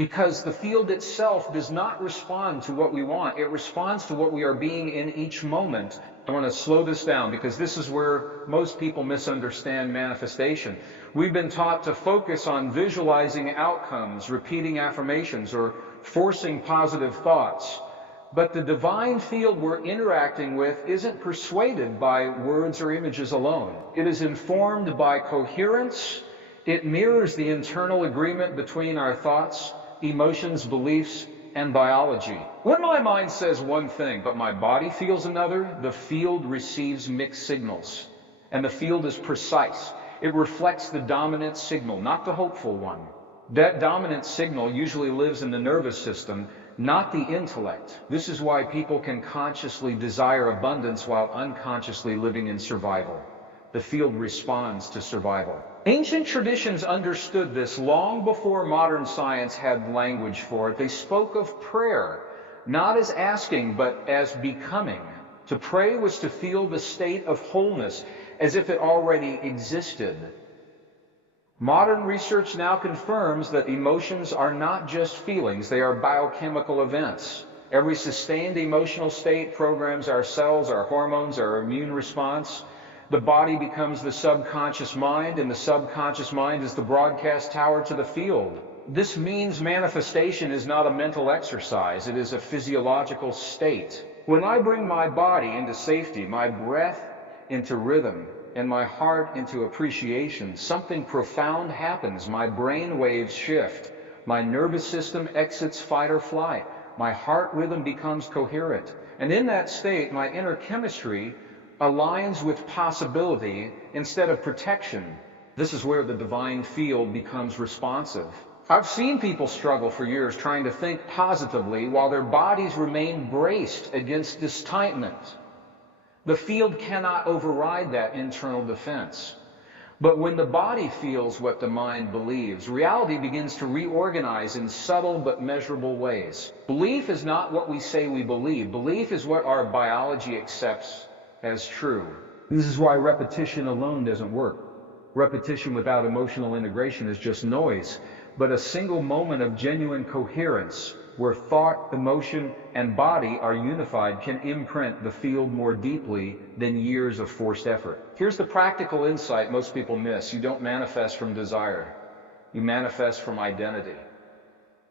Because the field itself does not respond to what we want. It responds to what we are being in each moment. I want to slow this down because this is where most people misunderstand manifestation. We've been taught to focus on visualizing outcomes, repeating affirmations, or forcing positive thoughts. But the divine field we're interacting with isn't persuaded by words or images alone. It is informed by coherence. It mirrors the internal agreement between our thoughts, emotions, beliefs, and biology. When my mind says one thing, but my body feels another, the field receives mixed signals. And the field is precise. It reflects the dominant signal, not the hopeful one. That dominant signal usually lives in the nervous system, not the intellect. This is why people can consciously desire abundance while unconsciously living in survival. The field responds to survival. Ancient traditions understood this long before modern science had language for it. They spoke of prayer, not as asking, but as becoming. To pray was to feel the state of wholeness, as if it already existed. Modern research now confirms that emotions are not just feelings, they are biochemical events. Every sustained emotional state programs our cells, our hormones, our immune response. The body becomes the subconscious mind, and the subconscious mind is the broadcast tower to the field. This means manifestation is not a mental exercise, it is a physiological state. When I bring my body into safety, my breath into rhythm, and my heart into appreciation, something profound happens. My brain waves shift. My nervous system exits fight or flight. My heart rhythm becomes coherent. And in that state, my inner chemistry aligns with possibility instead of protection. This is where the divine field becomes responsive. I've seen people struggle for years trying to think positively while their bodies remain braced against distimement. The field cannot override that internal defense. But when the body feels what the mind believes, reality begins to reorganize in subtle but measurable ways. Belief is not what we say we believe. Belief is what our biology accepts as true. This is why repetition alone doesn't work. Repetition without emotional integration is just noise. But a single moment of genuine coherence, where thought, emotion, and body are unified, can imprint the field more deeply than years of forced effort. Here's the practical insight most people miss. You don't manifest from desire. You manifest from identity.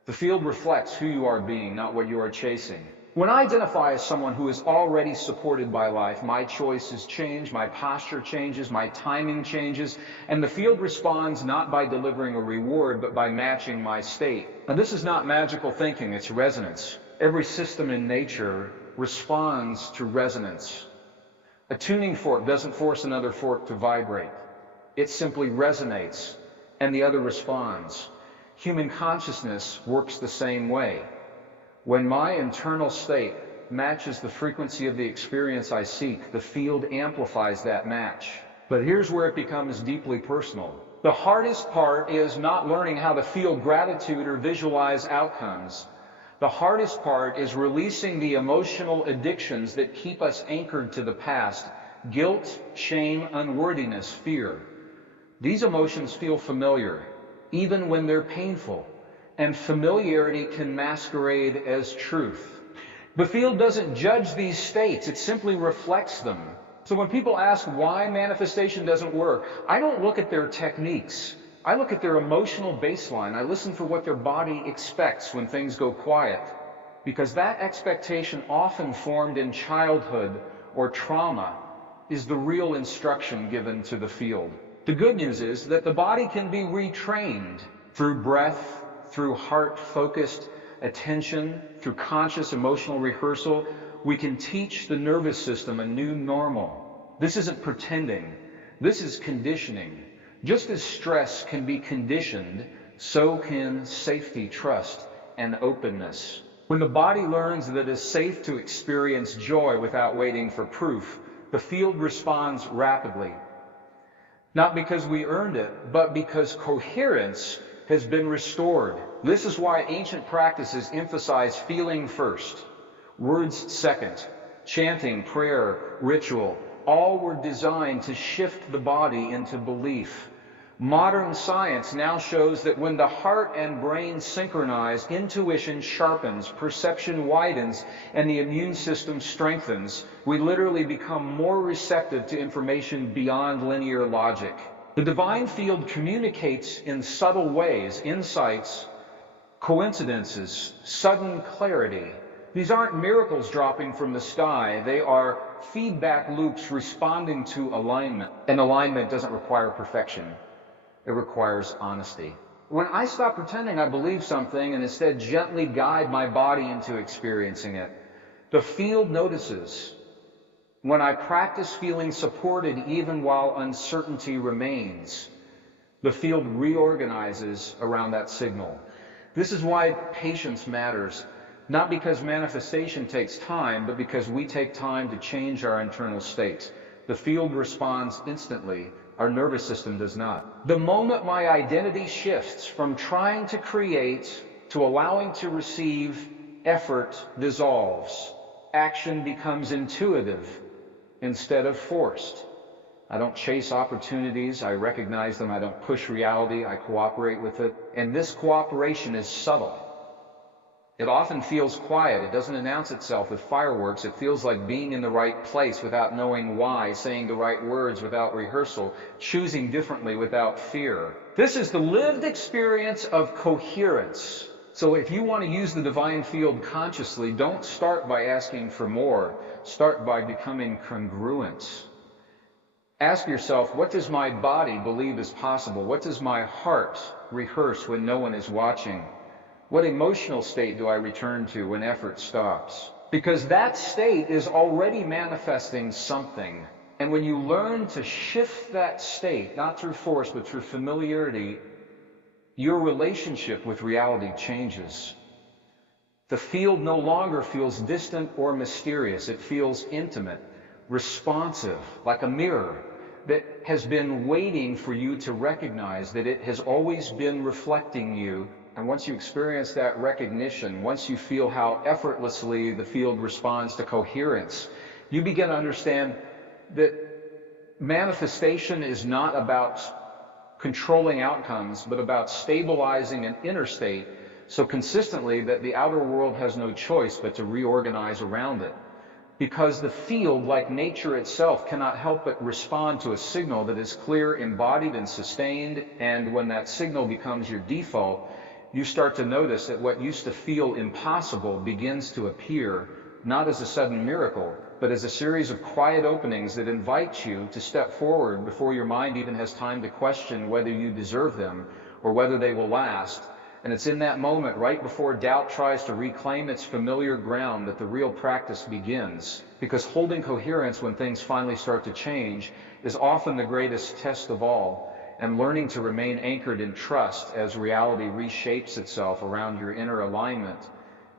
The field reflects who you are being, not what you are chasing. When I identify as someone who is already supported by life, my choices change, my posture changes, my timing changes, and the field responds not by delivering a reward, but by matching my state. And this is not magical thinking, it's resonance. Every system in nature responds to resonance. A tuning fork doesn't force another fork to vibrate. It simply resonates, and the other responds. Human consciousness works the same way. When my internal state matches the frequency of the experience I seek, the field amplifies that match. But here's where it becomes deeply personal. The hardest part is not learning how to feel gratitude or visualize outcomes. The hardest part is releasing the emotional addictions that keep us anchored to the past: guilt, shame, unworthiness, fear. These emotions feel familiar, even when they're painful. And familiarity can masquerade as truth. The field doesn't judge these states, it simply reflects them. So when people ask why manifestation doesn't work, I don't look at their techniques. I look at their emotional baseline. I listen for what their body expects when things go quiet. Because that expectation, often formed in childhood or trauma, is the real instruction given to the field. The good news is that the body can be retrained through breath, through heart-focused attention, through conscious emotional rehearsal. We can teach the nervous system a new normal. This isn't pretending. This is conditioning. Just as stress can be conditioned, so can safety, trust, and openness. When the body learns that it is safe to experience joy without waiting for proof, the field responds rapidly. Not because we earned it, but because coherence has been restored. This is why ancient practices emphasize feeling first, words second. Chanting, prayer, ritual, all were designed to shift the body into belief. Modern science now shows that when the heart and brain synchronize, intuition sharpens, perception widens, and the immune system strengthens, we literally become more receptive to information beyond linear logic. The divine field communicates in subtle ways, insights, coincidences, sudden clarity. These aren't miracles dropping from the sky. They are feedback loops responding to alignment. And alignment doesn't require perfection. It requires honesty. When I stop pretending I believe something and instead gently guide my body into experiencing it, the field notices. When I practice feeling supported even while uncertainty remains, the field reorganizes around that signal. This is why patience matters, not because manifestation takes time, but because we take time to change our internal state. The field responds instantly. Our nervous system does not. The moment my identity shifts from trying to create to allowing to receive, effort dissolves. Action becomes intuitive instead of forced. I don't chase opportunities, I recognize them. I don't push reality, I cooperate with it. And this cooperation is subtle. It often feels quiet. It doesn't announce itself with fireworks. It feels like being in the right place without knowing why, saying the right words without rehearsal, choosing differently without fear. This is the lived experience of coherence. So if you want to use the divine field consciously, don't start by asking for more. Start by becoming congruent. Ask yourself, what does my body believe is possible? What does my heart rehearse when no one is watching? What emotional state do I return to when effort stops? Because that state is already manifesting something. And when you learn to shift that state, not through force, but through familiarity, your relationship with reality changes. The field no longer feels distant or mysterious. It feels intimate, responsive, like a mirror that has been waiting for you to recognize that it has always been reflecting you. And once you experience that recognition, once you feel how effortlessly the field responds to coherence, you begin to understand that manifestation is not about controlling outcomes, but about stabilizing an inner state so consistently that the outer world has no choice but to reorganize around it. Because the field, like nature itself, cannot help but respond to a signal that is clear, embodied, and sustained. And when that signal becomes your default, you start to notice that what used to feel impossible begins to appear, not as a sudden miracle, but as a series of quiet openings that invite you to step forward before your mind even has time to question whether you deserve them or whether they will last. And it's in that moment, right before doubt tries to reclaim its familiar ground, that the real practice begins. Because holding coherence when things finally start to change is often the greatest test of all. And learning to remain anchored in trust as reality reshapes itself around your inner alignment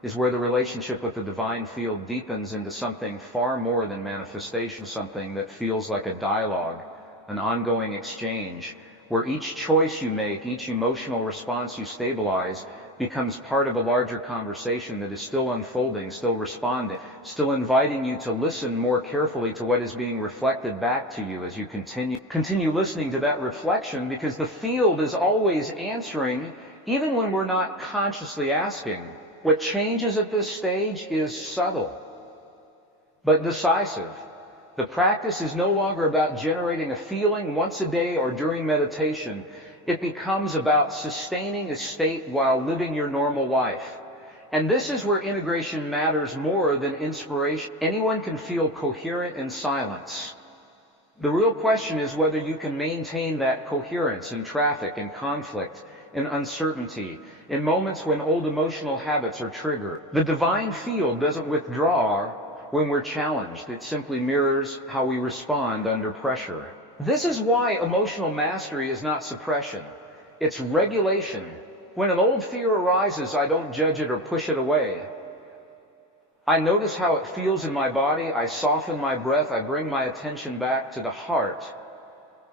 is where the relationship with the divine field deepens into something far more than manifestation, something that feels like a dialogue, an ongoing exchange, where each choice you make, each emotional response you stabilize, becomes part of a larger conversation that is still unfolding, still responding, still inviting you to listen more carefully to what is being reflected back to you as you continue listening to that reflection, because the field is always answering, even when we're not consciously asking. What changes at this stage is subtle, but decisive. The practice is no longer about generating a feeling once a day or during meditation. It becomes about sustaining a state while living your normal life. And this is where integration matters more than inspiration. Anyone can feel coherent in silence. The real question is whether you can maintain that coherence in traffic, in conflict, in uncertainty, in moments when old emotional habits are triggered. The divine field doesn't withdraw when we're challenged. It simply mirrors how we respond under pressure. This is why emotional mastery is not suppression. It's regulation. When an old fear arises, I don't judge it or push it away. I notice how it feels in my body. I soften my breath. I bring my attention back to the heart.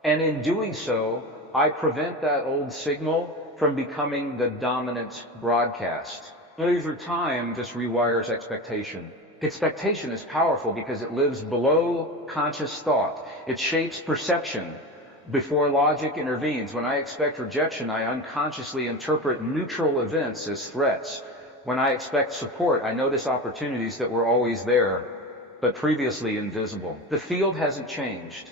And in doing so, I prevent that old signal from becoming the dominant broadcast. Over time, this rewires expectation. Expectation is powerful because it lives below conscious thought. It shapes perception, Before logic intervenes, when I expect rejection, I unconsciously interpret neutral events as threats. When I expect support, I notice opportunities that were always there, but previously invisible. The field hasn't changed.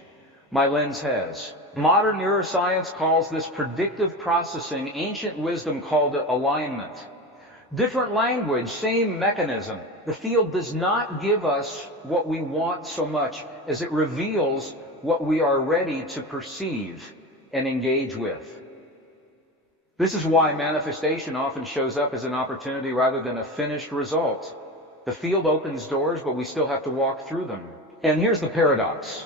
My lens has. Modern neuroscience calls this predictive processing. Ancient wisdom called it alignment. Different language, same mechanism. The field does not give us what we want so much as it reveals what we are ready to perceive and engage with. This is why manifestation often shows up as an opportunity rather than a finished result. The field opens doors, but we still have to walk through them. And here's the paradox.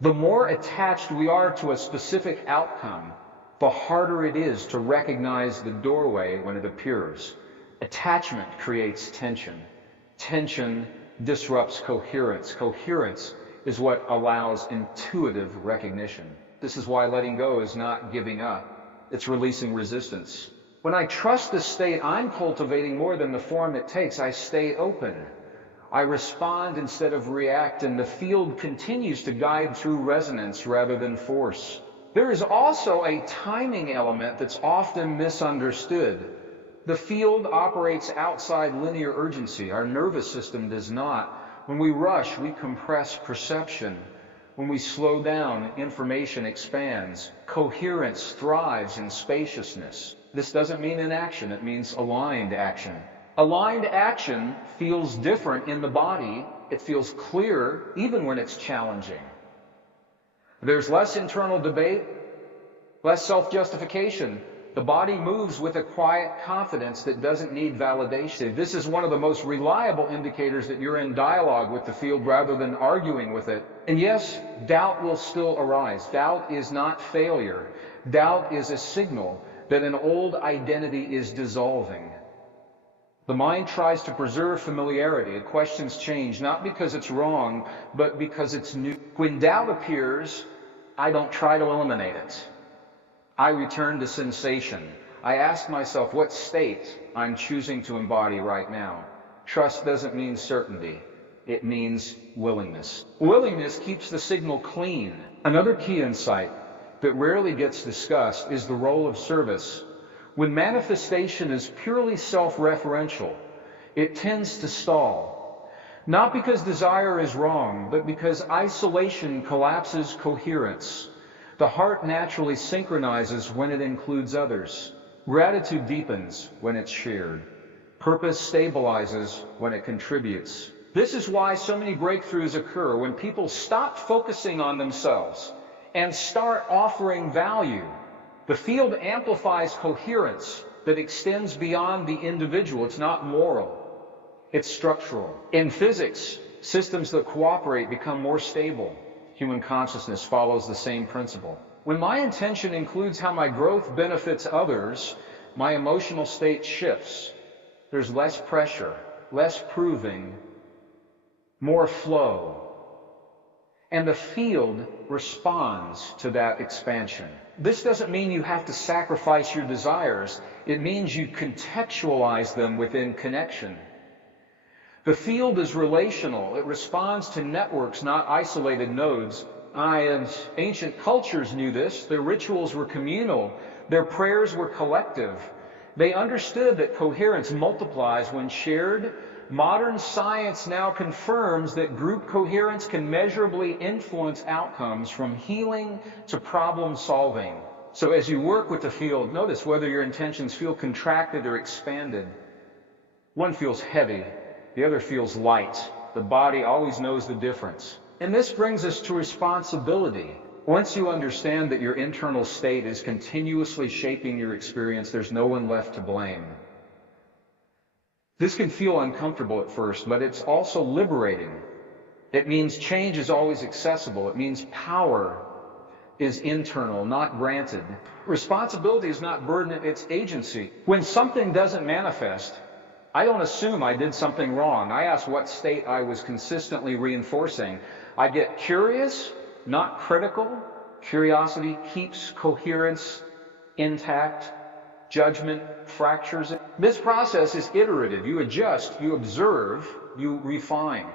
The more attached we are to a specific outcome, the harder it is to recognize the doorway when it appears. Attachment creates tension. Tension disrupts coherence. Coherence is what allows intuitive recognition. This is why letting go is not giving up. It's releasing resistance. When I trust the state I'm cultivating more than the form it takes, I stay open. I respond instead of react, and the field continues to guide through resonance rather than force. There is also a timing element that's often misunderstood. The field operates outside linear urgency. Our nervous system does not. When we rush, we compress perception. When we slow down, information expands. Coherence thrives in spaciousness. This doesn't mean inaction, it means aligned action. Aligned action feels different in the body. It feels clear even when it's challenging. There's less internal debate, less self-justification. The body moves with a quiet confidence that doesn't need validation. This is one of the most reliable indicators that you're in dialogue with the field rather than arguing with it. And yes, doubt will still arise. Doubt is not failure. Doubt is a signal that an old identity is dissolving. The mind tries to preserve familiarity. It questions change, not because it's wrong, but because it's new. When doubt appears, I don't try to eliminate it. I return to sensation. I ask myself what state I'm choosing to embody right now. Trust doesn't mean certainty. It means willingness. Willingness keeps the signal clean. Another key insight that rarely gets discussed is the role of service. When manifestation is purely self-referential, it tends to stall. Not because desire is wrong, but because isolation collapses coherence. The heart naturally synchronizes when it includes others. Gratitude deepens when it's shared. Purpose stabilizes when it contributes. This is why so many breakthroughs occur when people stop focusing on themselves and start offering value. The field amplifies coherence that extends beyond the individual. It's not moral, it's structural. In physics, systems that cooperate become more stable. Human consciousness follows the same principle. When my intention includes how my growth benefits others, my emotional state shifts. There's less pressure, less proving, more flow. And the field responds to that expansion. This doesn't mean you have to sacrifice your desires. It means you contextualize them within connection. The field is relational. It responds to networks, not isolated nodes. Ancient cultures knew this. Their rituals were communal. Their prayers were collective. They understood that coherence multiplies when shared. Modern science now confirms that group coherence can measurably influence outcomes from healing to problem solving. So as you work with the field, notice whether your intentions feel contracted or expanded. One feels heavy, the other feels light. The body always knows the difference. And this brings us to responsibility. Once you understand that your internal state is continuously shaping your experience, there's no one left to blame. This can feel uncomfortable at first, but it's also liberating. It means change is always accessible. It means power is internal, not granted. Responsibility is not burden, it's agency. When something doesn't manifest, I don't assume I did something wrong. I ask what state I was consistently reinforcing. I get curious, not critical. Curiosity keeps coherence intact. Judgment fractures it. This process is iterative. You adjust, you observe, you refine.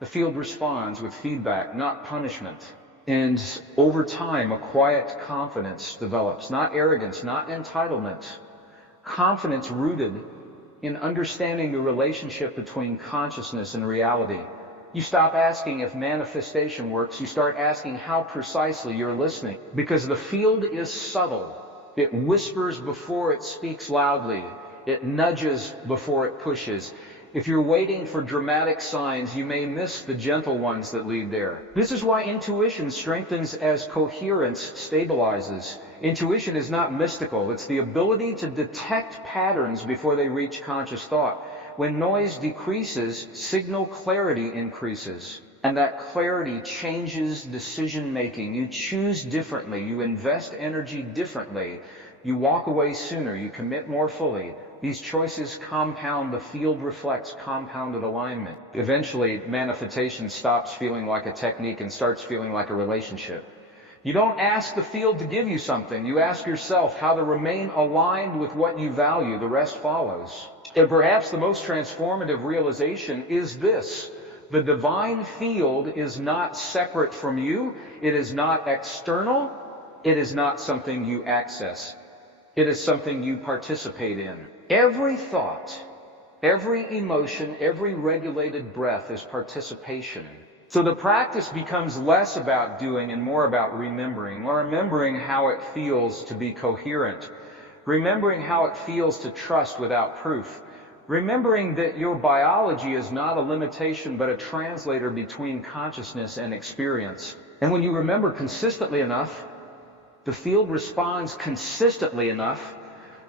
The field responds with feedback, not punishment. And over time, a quiet confidence develops, not arrogance, not entitlement. Confidence rooted in understanding the relationship between consciousness and reality. You stop asking if manifestation works, you start asking how precisely you're listening. Because the field is subtle. It whispers before it speaks loudly. It nudges before it pushes. If you're waiting for dramatic signs, you may miss the gentle ones that lead there. This is why intuition strengthens as coherence stabilizes. Intuition is not mystical. It's the ability to detect patterns before they reach conscious thought. When noise decreases, signal clarity increases. And that clarity changes decision making. You choose differently. You invest energy differently. You walk away sooner. You commit more fully. These choices compound. The field reflects compounded alignment. Eventually, manifestation stops feeling like a technique and starts feeling like a relationship. You don't ask the field to give you something. You ask yourself how to remain aligned with what you value. The rest follows. And perhaps the most transformative realization is this: the divine field is not separate from you. It is not external. It is not something you access. It is something you participate in. Every thought, every emotion, every regulated breath is participation. So the practice becomes less about doing and more about remembering how it feels to be coherent, remembering how it feels to trust without proof, remembering that your biology is not a limitation but a translator between consciousness and experience. And when you remember consistently enough, the field responds consistently enough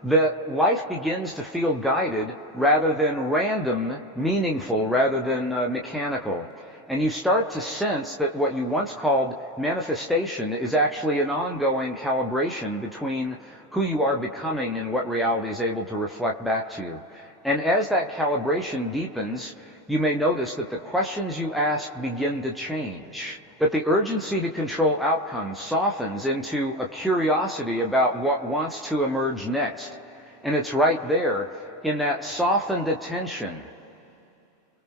that life begins to feel guided rather than random, meaningful rather than mechanical. And you start to sense that what you once called manifestation is actually an ongoing calibration between who you are becoming and what reality is able to reflect back to you. And as that calibration deepens, you may notice that the questions you ask begin to change. But the urgency to control outcomes softens into a curiosity about what wants to emerge next. And it's right there in that softened attention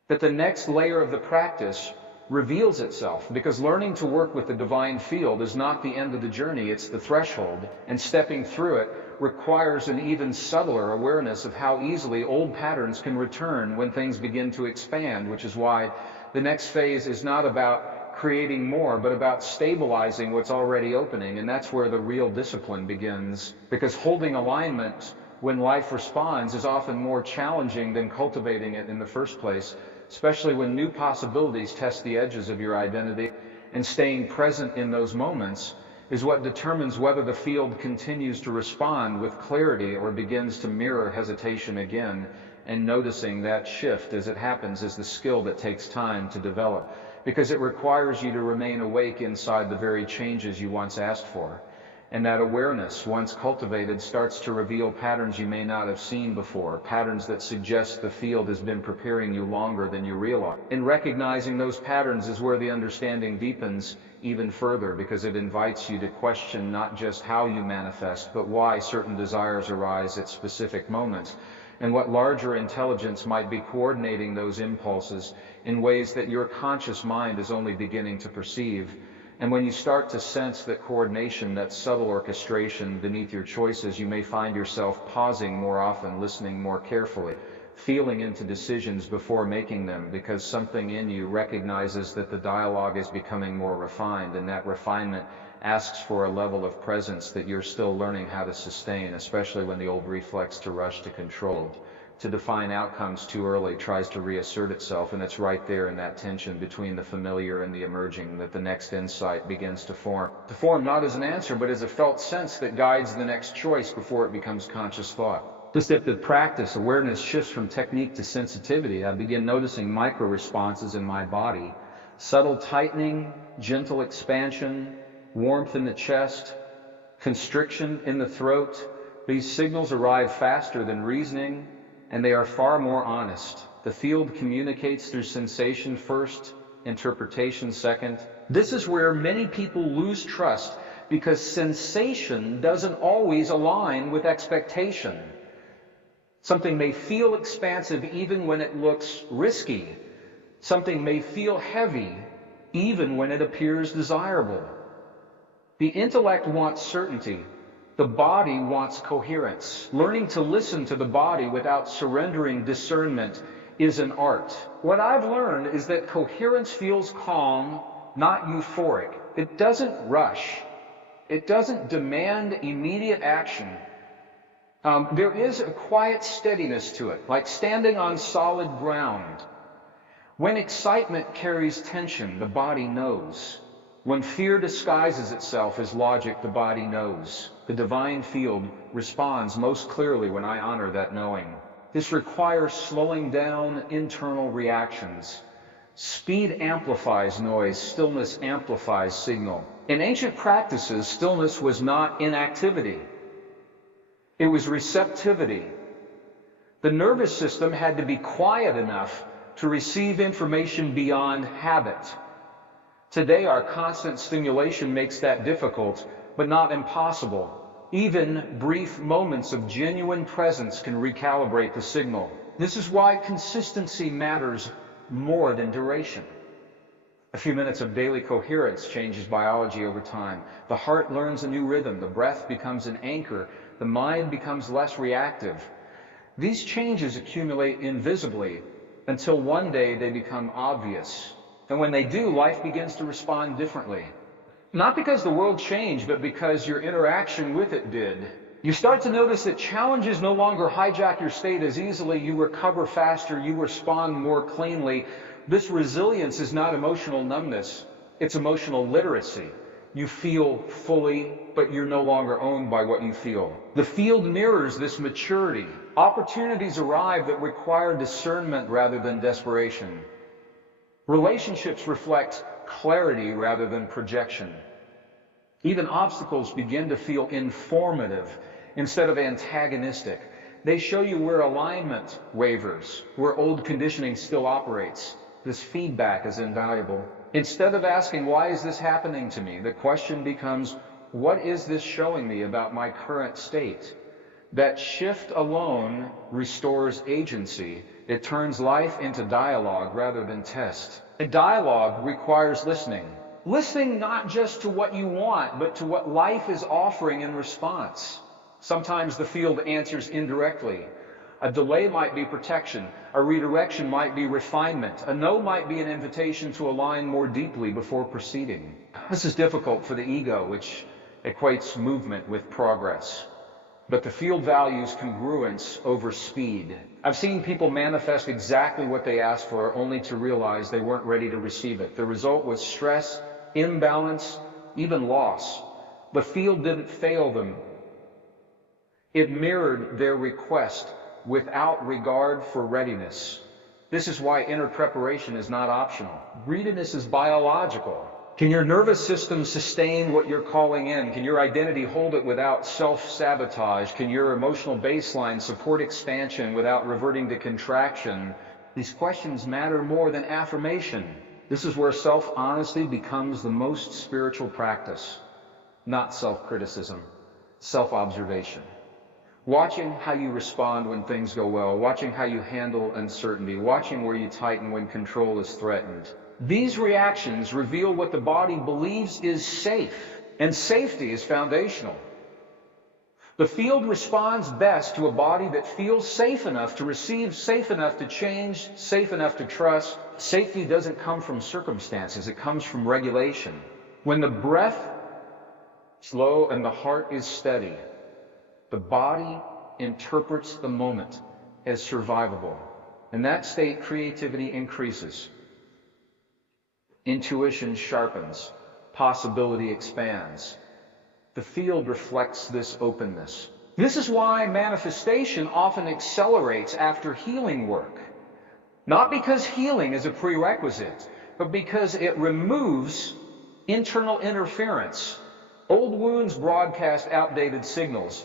that the next layer of the practice reveals itself, because learning to work with the divine field is not the end of the journey, it's the threshold, and stepping through it requires an even subtler awareness of how easily old patterns can return when things begin to expand, which is why the next phase is not about creating more, but about stabilizing what's already opening, and that's where the real discipline begins, because holding alignment when life responds is often more challenging than cultivating it in the first place, especially when new possibilities test the edges of your identity, and staying present in those moments is what determines whether the field continues to respond with clarity or begins to mirror hesitation again. And noticing that shift as it happens is the skill that takes time to develop, because it requires you to remain awake inside the very changes you once asked for. And that awareness, once cultivated, starts to reveal patterns you may not have seen before, patterns that suggest the field has been preparing you longer than you realize. And recognizing those patterns is where the understanding deepens even further, because it invites you to question not just how you manifest, but why certain desires arise at specific moments, and what larger intelligence might be coordinating those impulses in ways that your conscious mind is only beginning to perceive. And when you start to sense that coordination, that subtle orchestration beneath your choices, you may find yourself pausing more often, listening more carefully, feeling into decisions before making them, because something in you recognizes that the dialogue is becoming more refined, and that refinement asks for a level of presence that you're still learning how to sustain, especially when the old reflex to rush to control, to define outcomes too early, tries to reassert itself. And it's right there in that tension between the familiar and the emerging that the next insight begins to form. To form not as an answer, but as a felt sense that guides the next choice before it becomes conscious thought. Just at the practice, awareness shifts from technique to sensitivity. I begin noticing micro responses in my body, subtle tightening, gentle expansion, warmth in the chest, constriction in the throat. These signals arrive faster than reasoning, and they are far more honest. The field communicates through sensation first, interpretation second. This is where many people lose trust, because sensation doesn't always align with expectation. Something may feel expansive even when it looks risky. Something may feel heavy even when it appears desirable. The intellect wants certainty. The body wants coherence. Learning to listen to the body without surrendering discernment is an art. What I've learned is that coherence feels calm, not euphoric. It doesn't rush. It doesn't demand immediate action. There is a quiet steadiness to it, like standing on solid ground. When excitement carries tension, the body knows. When fear disguises itself as logic, the body knows. The divine field responds most clearly when I honor that knowing. This requires slowing down internal reactions. Speed amplifies noise, stillness amplifies signal. In ancient practices, stillness was not inactivity. It was receptivity. The nervous system had to be quiet enough to receive information beyond habit. Today, our constant stimulation makes that difficult, but not impossible. Even brief moments of genuine presence can recalibrate the signal. This is why consistency matters more than duration. A few minutes of daily coherence changes biology over time. The heart learns a new rhythm. The breath becomes an anchor. The mind becomes less reactive. These changes accumulate invisibly until one day they become obvious. And when they do, life begins to respond differently. Not because the world changed, but because your interaction with it did. You start to notice that challenges no longer hijack your state as easily. You recover faster. You respond more cleanly. This resilience is not emotional numbness. It's emotional literacy. You feel fully, but you're no longer owned by what you feel. The field mirrors this maturity. Opportunities arrive that require discernment rather than desperation. Relationships reflect clarity rather than projection. Even obstacles begin to feel informative instead of antagonistic. They show you where alignment wavers, where old conditioning still operates. This feedback is invaluable. Instead of asking, why is this happening to me? The question becomes, what is this showing me about my current state? That shift alone restores agency. It turns life into dialogue rather than test. A dialogue requires listening. Listening not just to what you want, but to what life is offering in response. Sometimes the field answers indirectly. A delay might be protection. A redirection might be refinement. A no might be an invitation to align more deeply before proceeding. This is difficult for the ego, which equates movement with progress. But the field values congruence over speed. I've seen people manifest exactly what they asked for, only to realize they weren't ready to receive it. The result was stress, imbalance, even loss. The field didn't fail them. It mirrored their request without regard for readiness. This is why inner preparation is not optional. Readiness is biological. Can your nervous system sustain what you're calling in? Can your identity hold it without self-sabotage? Can your emotional baseline support expansion without reverting to contraction? These questions matter more than affirmation. This is where self-honesty becomes the most spiritual practice. Not self-criticism, self-observation. Watching how you respond when things go well, watching how you handle uncertainty, watching where you tighten when control is threatened. These reactions reveal what the body believes is safe, and safety is foundational. The field responds best to a body that feels safe enough to receive, safe enough to change, safe enough to trust. Safety doesn't come from circumstances, it comes from regulation. When the breath is slow and the heart is steady, the body interprets the moment as survivable. In that state, creativity increases. Intuition sharpens. Possibility expands. The field reflects this openness. This is why manifestation often accelerates after healing work. Not because healing is a prerequisite, but because it removes internal interference. Old wounds broadcast outdated signals.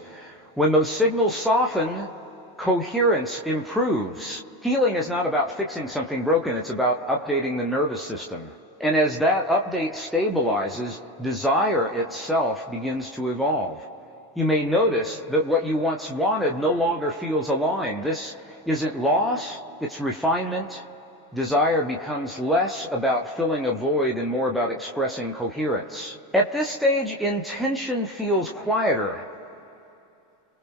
When those signals soften, coherence improves. Healing is not about fixing something broken, it's about updating the nervous system. And as that update stabilizes, desire itself begins to evolve. You may notice that what you once wanted no longer feels aligned. This isn't loss, it's refinement, Desire becomes less about filling a void and more about expressing coherence. At this stage, intention feels quieter,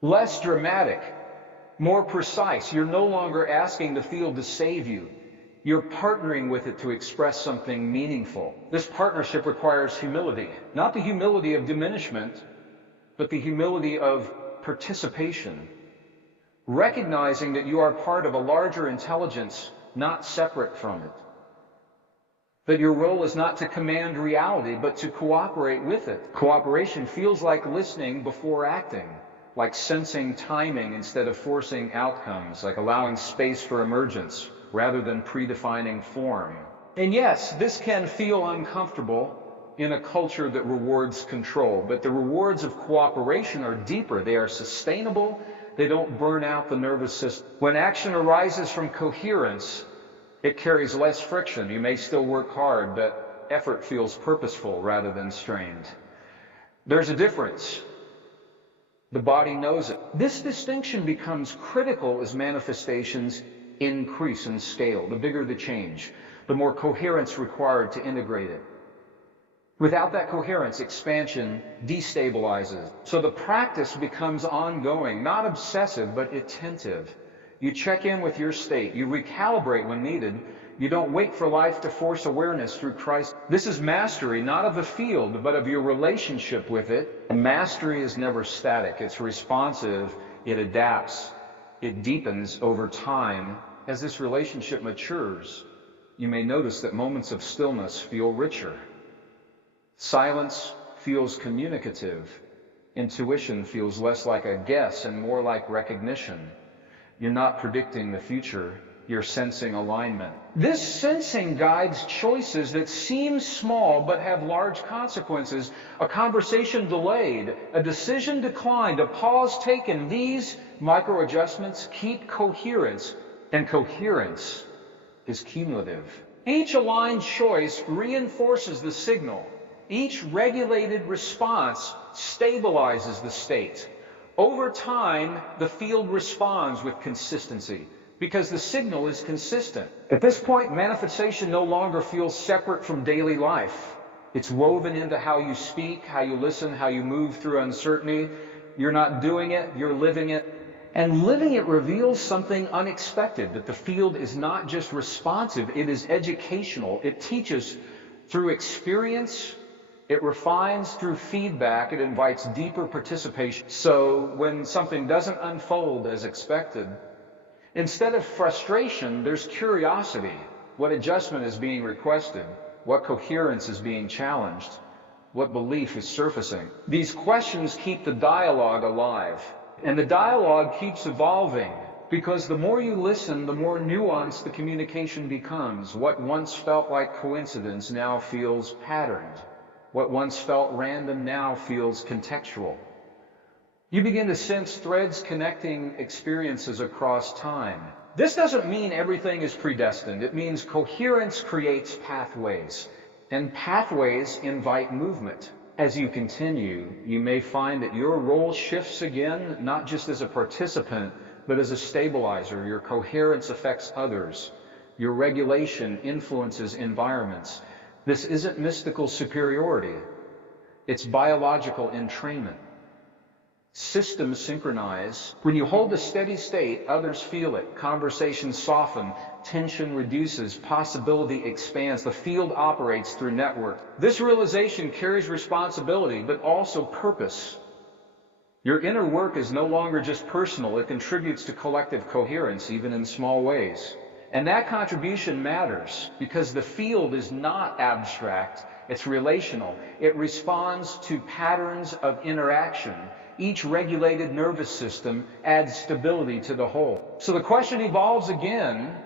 less dramatic, more precise. You're no longer asking the field to save you. You're partnering with it to express something meaningful. This partnership requires humility, not the humility of diminishment, but the humility of participation. Recognizing that you are part of a larger intelligence, not separate from it. That your role is not to command reality, but to cooperate with it. Cooperation feels like listening before acting, like sensing timing instead of forcing outcomes, like allowing space for emergence rather than predefining form. And yes, this can feel uncomfortable in a culture that rewards control, but the rewards of cooperation are deeper. They are sustainable. They don't burn out the nervous system. When action arises from coherence, it carries less friction. You may still work hard, but effort feels purposeful rather than strained. There's a difference. The body knows it. This distinction becomes critical as manifestations increase in scale. The bigger the change, the more coherence required to integrate it. Without that coherence, expansion destabilizes. So the practice becomes ongoing, not obsessive, but attentive. You check in with your state. You recalibrate when needed. You don't wait for life to force awareness through Christ. This is mastery, not of the field, but of your relationship with it. And mastery is never static. It's responsive. It adapts. It deepens over time. As this relationship matures, you may notice that moments of stillness feel richer. Silence feels communicative. Intuition feels less like a guess and more like recognition. You're not predicting the future, you're sensing alignment. This sensing guides choices that seem small but have large consequences. A conversation delayed, a decision declined, a pause taken. These micro-adjustments keep coherence, and coherence is cumulative. Each aligned choice reinforces the signal. Each regulated response stabilizes the state. Over time, the field responds with consistency because the signal is consistent. At this point, manifestation no longer feels separate from daily life. It's woven into how you speak, how you listen, how you move through uncertainty. You're not doing it, you're living it. And living it reveals something unexpected, that the field is not just responsive, it is educational. It teaches through experience. It refines through feedback. It invites deeper participation. So when something doesn't unfold as expected, instead of frustration, there's curiosity. What adjustment is being requested? What coherence is being challenged? What belief is surfacing? These questions keep the dialogue alive. And the dialogue keeps evolving, because the more you listen, the more nuanced the communication becomes. What once felt like coincidence now feels patterned. What once felt random now feels contextual. You begin to sense threads connecting experiences across time. This doesn't mean everything is predestined. It means coherence creates pathways, and pathways invite movement. As you continue, you may find that your role shifts again, not just as a participant, but as a stabilizer. Your coherence affects others. Your regulation influences environments. This isn't mystical superiority. It's biological entrainment. Systems synchronize. When you hold a steady state, others feel it. Conversations soften. Tension reduces. Possibility expands. The field operates through network. This realization carries responsibility, but also purpose. Your inner work is no longer just personal. It contributes to collective coherence, even in small ways. And that contribution matters because the field is not abstract, it's relational. It responds to patterns of interaction. Each regulated nervous system adds stability to the whole. So the question evolves again,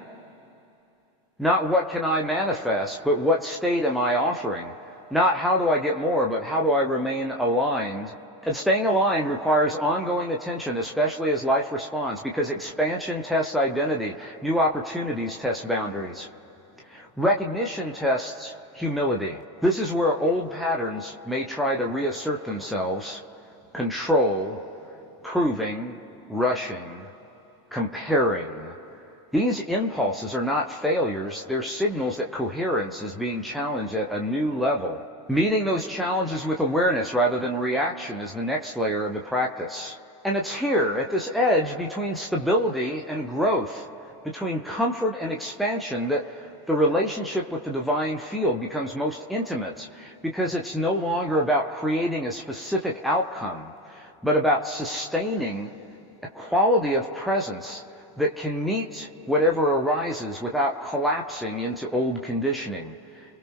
not what can I manifest, but what state am I offering? Not how do I get more, but how do I remain aligned? And staying aligned requires ongoing attention, especially as life responds, because expansion tests identity, new opportunities test boundaries. Recognition tests humility. This is where old patterns may try to reassert themselves: control, proving, rushing, comparing. These impulses are not failures, they're signals that coherence is being challenged at a new level. Meeting those challenges with awareness rather than reaction is the next layer of the practice. And it's here, at this edge between stability and growth, between comfort and expansion, that the relationship with the divine field becomes most intimate, because it's no longer about creating a specific outcome, but about sustaining a quality of presence that can meet whatever arises without collapsing into old conditioning.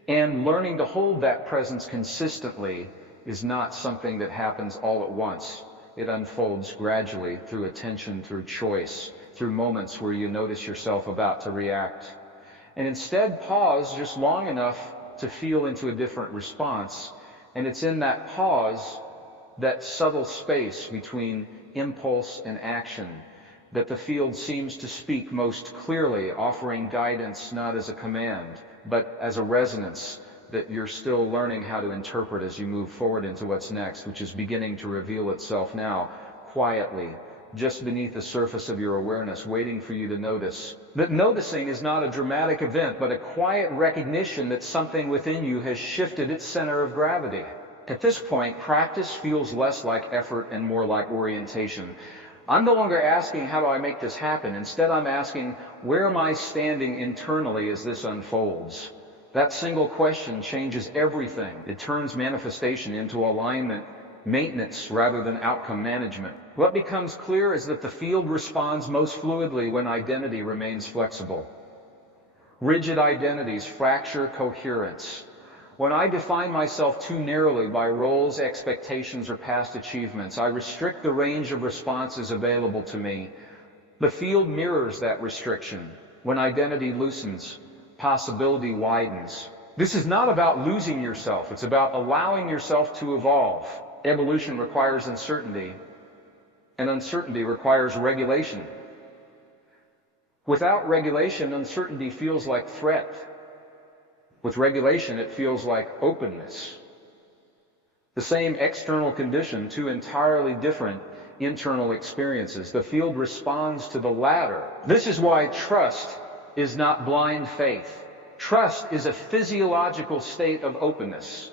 And learning to hold that presence consistently is not something that happens all at once. It unfolds gradually through attention, through choice, through moments where you notice yourself about to react. And instead pause just long enough to feel into a different response. And it's in that pause, that subtle space between impulse and action, that the field seems to speak most clearly, offering guidance not as a command, but as a resonance that you're still learning how to interpret as you move forward into what's next, which is beginning to reveal itself now, quietly, just beneath the surface of your awareness, waiting for you to notice. That noticing is not a dramatic event, but a quiet recognition that something within you has shifted its center of gravity. At this point, practice feels less like effort and more like orientation. I'm no longer asking, how do I make this happen? Instead, I'm asking, where am I standing internally as this unfolds? That single question changes everything. It turns manifestation into alignment, maintenance rather than outcome management. What becomes clear is that the field responds most fluidly when identity remains flexible. Rigid identities fracture coherence. When I define myself too narrowly by roles, expectations, or past achievements, I restrict the range of responses available to me. The field mirrors that restriction. When identity loosens, possibility widens. This is not about losing yourself. It's about allowing yourself to evolve. Evolution requires uncertainty, and uncertainty requires regulation. Without regulation, uncertainty feels like threat. With regulation, it feels like openness. The same external condition, two entirely different internal experiences. The field responds to the latter. This is why trust is not blind faith. Trust is a physiological state of openness.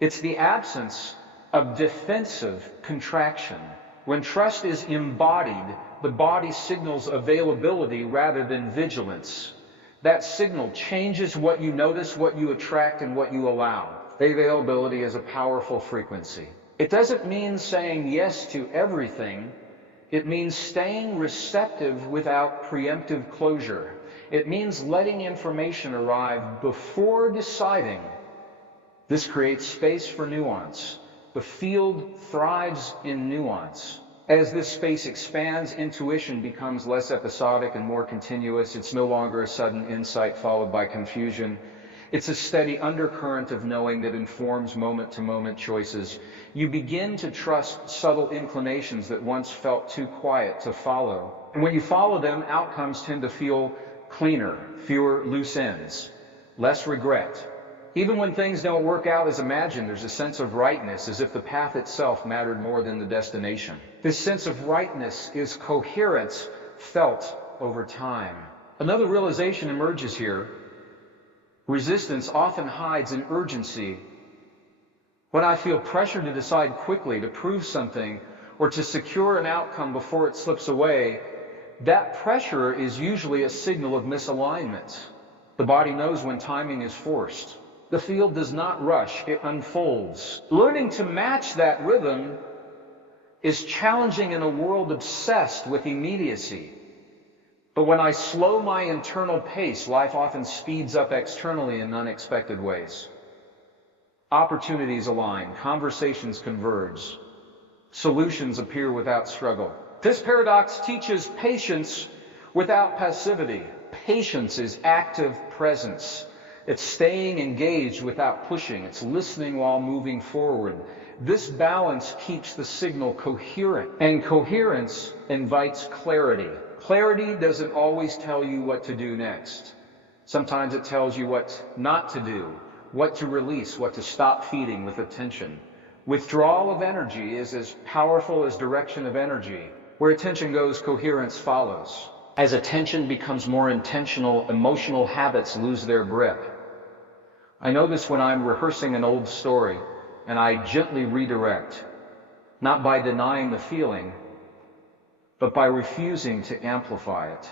It's the absence of defensive contraction. When trust is embodied, the body signals availability rather than vigilance. That signal changes what you notice, what you attract, and what you allow. Availability is a powerful frequency. It doesn't mean saying yes to everything. It means staying receptive without preemptive closure. It means letting information arrive before deciding. This creates space for nuance. The field thrives in nuance. As this space expands, intuition becomes less episodic and more continuous. It's no longer a sudden insight followed by confusion. It's a steady undercurrent of knowing that informs moment-to-moment choices. You begin to trust subtle inclinations that once felt too quiet to follow. And when you follow them, outcomes tend to feel cleaner, fewer loose ends, less regret. Even when things don't work out as imagined, there's a sense of rightness, as if the path itself mattered more than the destination. This sense of rightness is coherence felt over time. Another realization emerges here. Resistance often hides in urgency. When I feel pressure to decide quickly, to prove something, or to secure an outcome before it slips away, that pressure is usually a signal of misalignment. The body knows when timing is forced. The field does not rush, it unfolds. Learning to match that rhythm is challenging in a world obsessed with immediacy. But when I slow my internal pace, life often speeds up externally in unexpected ways. Opportunities align, conversations converge, solutions appear without struggle. This paradox teaches patience without passivity. Patience is active presence. It's staying engaged without pushing. It's listening while moving forward. This balance keeps the signal coherent, and coherence invites clarity. Clarity doesn't always tell you what to do next. Sometimes it tells you what not to do, what to release, what to stop feeding with attention. Withdrawal of energy is as powerful as direction of energy. Where attention goes, coherence follows. As attention becomes more intentional, emotional habits lose their grip. I know this when I'm rehearsing an old story, and I gently redirect, not by denying the feeling, but by refusing to amplify it.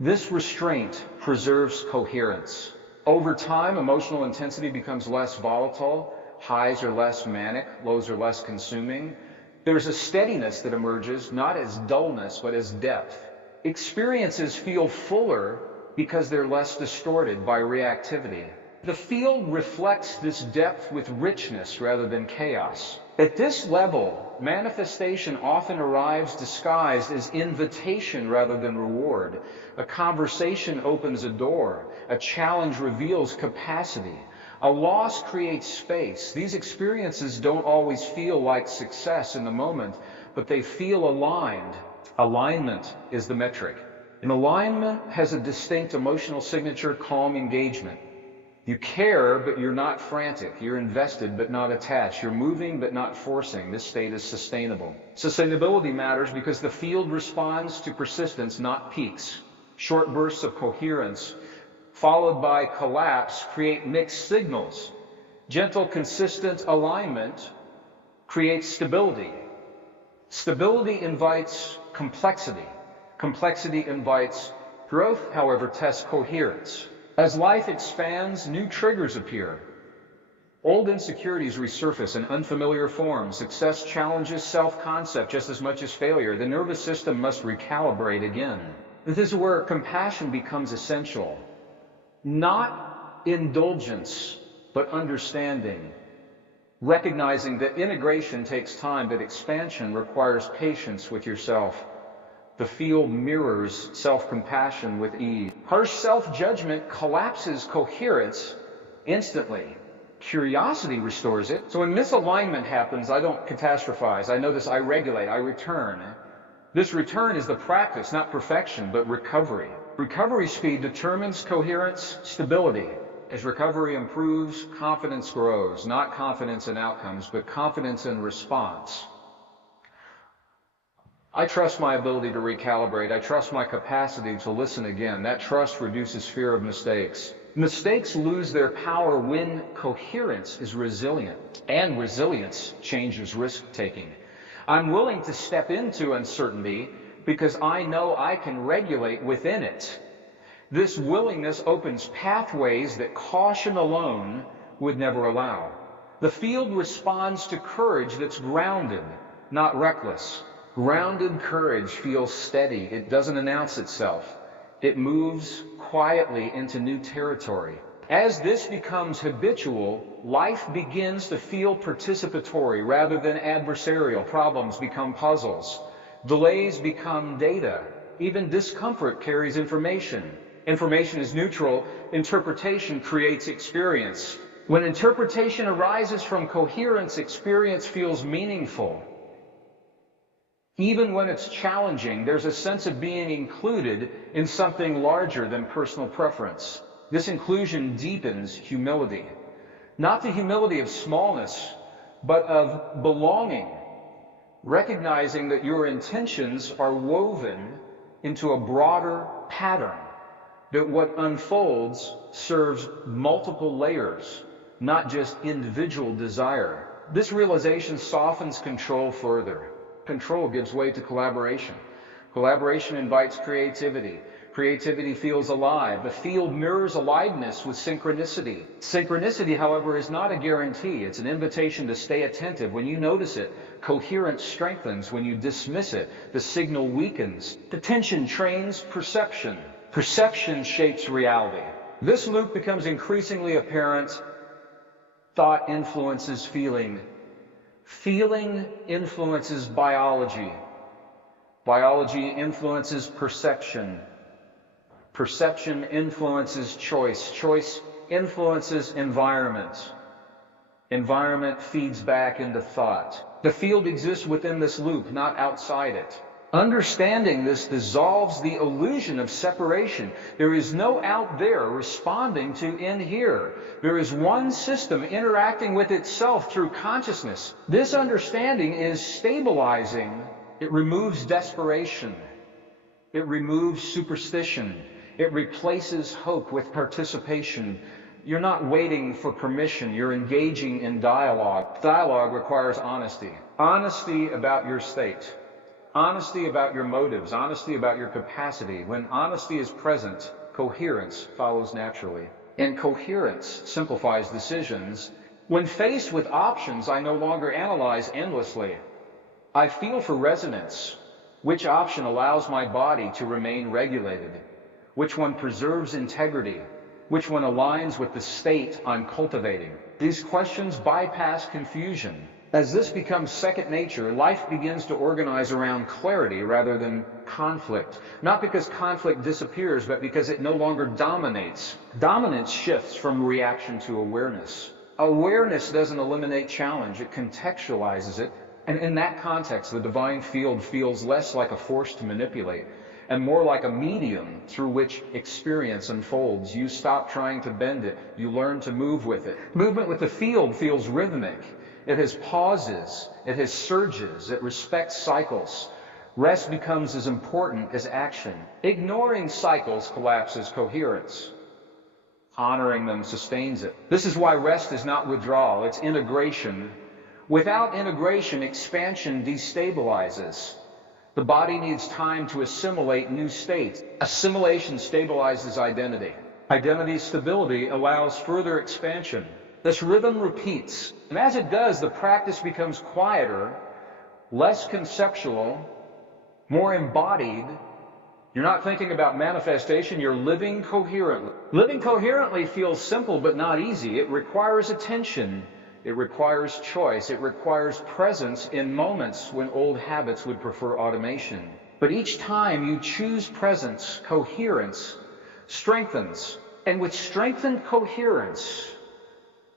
This restraint preserves coherence. Over time, emotional intensity becomes less volatile, highs are less manic, lows are less consuming. There's a steadiness that emerges, not as dullness, but as depth. Experiences feel fuller because they're less distorted by reactivity. The field reflects this depth with richness rather than chaos. At this level, manifestation often arrives disguised as invitation rather than reward. A conversation opens a door. A challenge reveals capacity. A loss creates space. These experiences don't always feel like success in the moment, but they feel aligned. Alignment is the metric. An alignment has a distinct emotional signature: calm engagement. You care, but you're not frantic. You're invested, but not attached. You're moving, but not forcing. This state is sustainable. Sustainability matters because the field responds to persistence, not peaks. Short bursts of coherence, followed by collapse, create mixed signals. Gentle, consistent alignment creates stability. Stability invites complexity. Complexity invites growth, however, tests coherence. As life expands, new triggers appear. Old insecurities resurface in unfamiliar forms. Success challenges self-concept just as much as failure. The nervous system must recalibrate again. This is where compassion becomes essential. Not indulgence, but understanding. Recognizing that integration takes time, but expansion requires patience with yourself. The field mirrors self-compassion with ease. Harsh self-judgment collapses coherence instantly. Curiosity restores it. So when misalignment happens, I don't catastrophize. I notice, I regulate, I return. This return is the practice, not perfection, but recovery. Recovery speed determines coherence, stability. As recovery improves, confidence grows. Not confidence in outcomes, but confidence in response. I trust my ability to recalibrate. I trust my capacity to listen again. That trust reduces fear of mistakes. Mistakes lose their power when coherence is resilient, and resilience changes risk-taking. I'm willing to step into uncertainty because I know I can regulate within it. This willingness opens pathways that caution alone would never allow. The field responds to courage that's grounded, not reckless. Grounded courage feels steady. It doesn't announce itself. It moves quietly into new territory. As this becomes habitual, life begins to feel participatory rather than adversarial. Problems become puzzles. Delays become data. Even discomfort carries information. Information is neutral. Interpretation creates experience. When interpretation arises from coherence, experience feels meaningful. Even when it's challenging, there's a sense of being included in something larger than personal preference. This inclusion deepens humility. Not the humility of smallness, but of belonging. Recognizing that your intentions are woven into a broader pattern. That what unfolds serves multiple layers, not just individual desire. This realization softens control further. Control gives way to collaboration. Collaboration invites creativity. Creativity feels alive. The field mirrors aliveness with synchronicity. Synchronicity, however, is not a guarantee. It's an invitation to stay attentive. When you notice it, coherence strengthens. When you dismiss it, the signal weakens. Attention trains perception. Perception shapes reality. This loop becomes increasingly apparent. Thought influences feeling. Feeling influences biology. Biology influences perception. Perception influences choice. Choice influences environment. Environment feeds back into thought. The field exists within this loop, not outside it. Understanding this dissolves the illusion of separation. There is no out there responding to in here. There is one system interacting with itself through consciousness. This understanding is stabilizing. It removes desperation. It removes superstition. It replaces hope with participation. You're not waiting for permission, you're engaging in dialogue. Dialogue requires honesty. Honesty about your state. Honesty about your motives. Honesty about your capacity. When honesty is present, coherence follows naturally. And coherence simplifies decisions. When faced with options, I no longer analyze endlessly. I feel for resonance. Which option allows my body to remain regulated? Which one preserves integrity? Which one aligns with the state I'm cultivating? These questions bypass confusion. As this becomes second nature, life begins to organize around clarity rather than conflict. Not because conflict disappears, but because it no longer dominates. Dominance shifts from reaction to awareness. Awareness doesn't eliminate challenge, it contextualizes it. And in that context, the divine field feels less like a force to manipulate and more like a medium through which experience unfolds. You stop trying to bend it. You learn to move with it. Movement with the field feels rhythmic. It has pauses. It has surges. It respects cycles. Rest becomes as important as action. Ignoring cycles collapses coherence. Honoring them sustains it. This is why rest is not withdrawal. It's integration. Without integration, expansion destabilizes. The body needs time to assimilate new states. Assimilation stabilizes identity. Identity stability allows further expansion. This rhythm repeats. And as it does, the practice becomes quieter, less conceptual, more embodied. You're not thinking about manifestation, you're living coherently. Living coherently feels simple but not easy. It requires attention. It requires choice. It requires presence in moments when old habits would prefer automation. But each time you choose presence, coherence strengthens. And with strengthened coherence,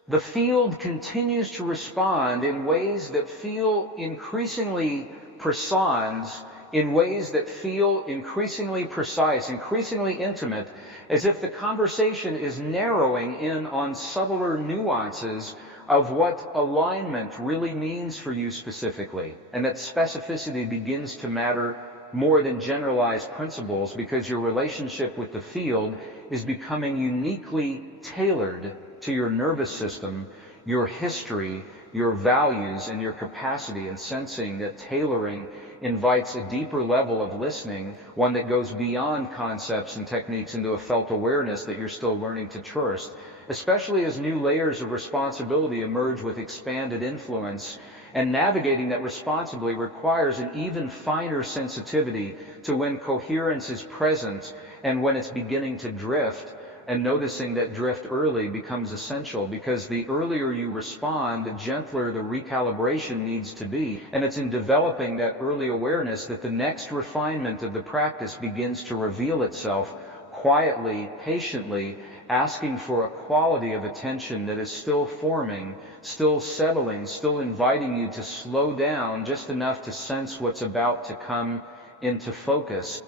the field continues to respond in ways that feel increasingly precise, in ways that feel increasingly precise, increasingly intimate, as if the conversation is narrowing in on subtler nuances of what alignment really means for you specifically, and that specificity begins to matter more than generalized principles because your relationship with the field is becoming uniquely tailored to your nervous system, your history, your values, and your capacity, and sensing that tailoring invites a deeper level of listening, one that goes beyond concepts and techniques into a felt awareness that you're still learning to trust. Especially as new layers of responsibility emerge with expanded influence, and navigating that responsibly requires an even finer sensitivity to when coherence is present and when it's beginning to drift, and noticing that drift early becomes essential, because the earlier you respond, the gentler the recalibration needs to be. And it's in developing that early awareness that the next refinement of the practice begins to reveal itself quietly, patiently, asking for a quality of attention that is still forming, still settling, still inviting you to slow down just enough to sense what's about to come into focus.